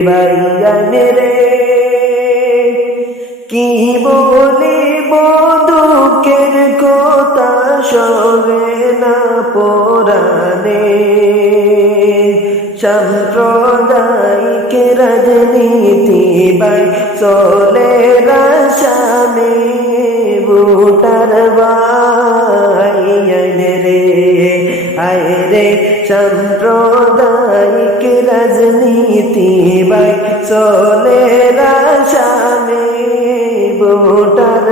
ভাইয়ানে রে কি বলিব দুঃখের কথা সবে না পরাণে সাম্প্রদায়িক রাজনীতি বাই চলে রাশানে ভোটার ভাইয়ানে রে আয় রে সাম্প্রদায়িক রাজনীতি বাই চলে রাশানে ভোটার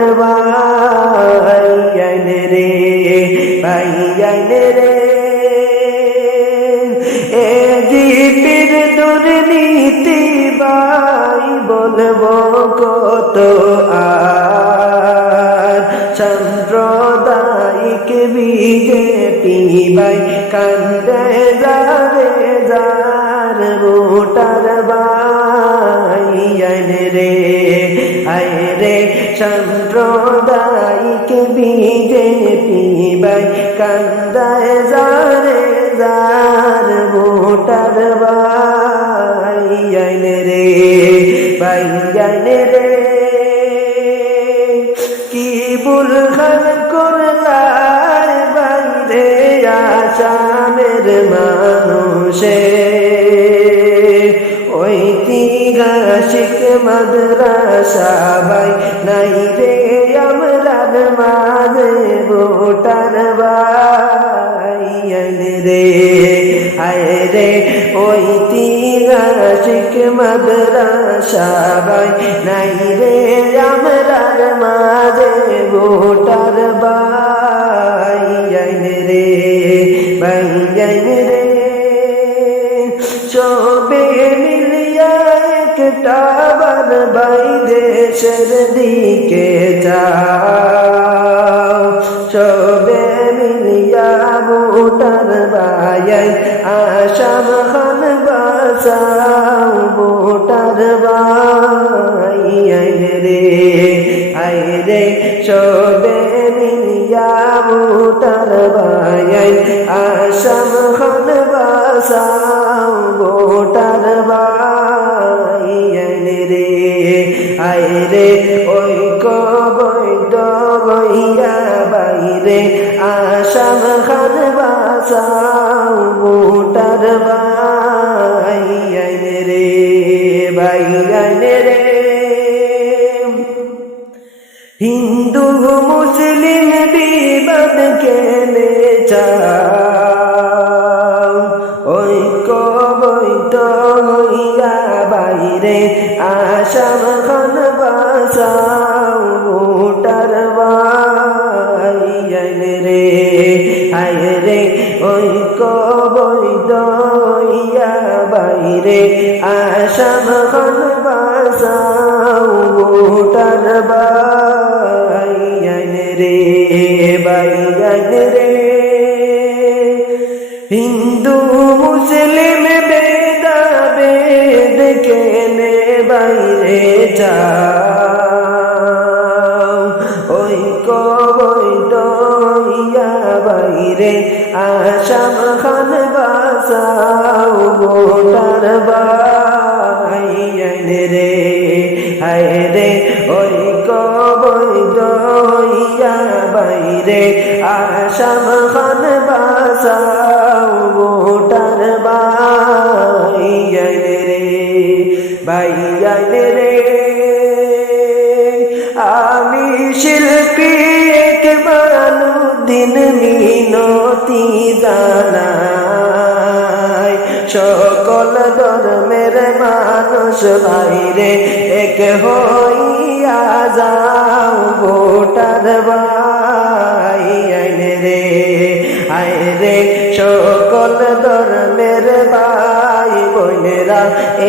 ভাইয়ানে রে ভাইয়ানে রে এ জিপির দুর্নীতি বাই বলবো কত আর সাম্প্রদায়িক বিজেপি বাই কান্দে যারে যার ভোটার ভাইয়ানে রে আয় রে সাম্প্রদায়িক বিজেপি বাই কান্দায় যারে যার ভোটার ভাইয়ানে রে ভাইয়ানে রে কি ভুলখান করলার বাইরে আসামের মানুষে ঐতিহাসিক মাদ্রাসা ভাই নাই রে আমরার মাঝে ভোটার ভাইয়ানে রে আয় রে ঐতিহাসিক মাদ্রাসা ভাই নাই রে আমরার মাঝে ভোটার ভাইয়ানে রে ভাইয়ানে রে সবে মিলিয়া একটা বার ভাই দেশের দিকে যাও সবে মিলিয়া ভোটার ভাই আসাম খান বাঁচাও ভোটার ভাইয়ানে রে আয় রে সবে মিলিয়া ভোটার ভাই আসাম খান বাঁচাও ভোটার ভাইয়ানে রে আয় রে ঐক্য বৈধ হইয়া বাইরে আসাম খান বাঁচাও ভোটার ভাইয়ানে রে ভাইয়ানে রে হিন্দু মুসলিম বিবাদ কেনে চাও ঐক্য বৈধ হইয়া বাইরে আসাম খান বাঁচাও ভোটার ভাইয়ানে রে আয় রে ঐক্য বৈধ হইয়া বাইরে আসাম খান বাঁচাও ভোটার ভাইয়ানে রে ভাইয়ানে রে হিন্দু মুসলিম ভেদাভেদ কেনে বাইরে যাও ঐক্য বৈধ হইয়া বাইরে আসাম খান বাঁচাও ভোটার ভাইয়ানে রে হায় রে ঐক্য বৈধ হইয়া বাইরে আসাম খান বাঁচাও ভোটার ভাইয়ানে রে ভাইয়ানে রে আমি শিল্পী একবারুদ্দিন মিনতি জানাই সকল ধর্মের মানুষ বাইরে এক হইয়া যাও ভোটার ভাইয়ানে রে আয় রে সকল ধর্মের ভাই বোনেরা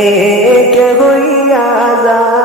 এক হইয়া যাও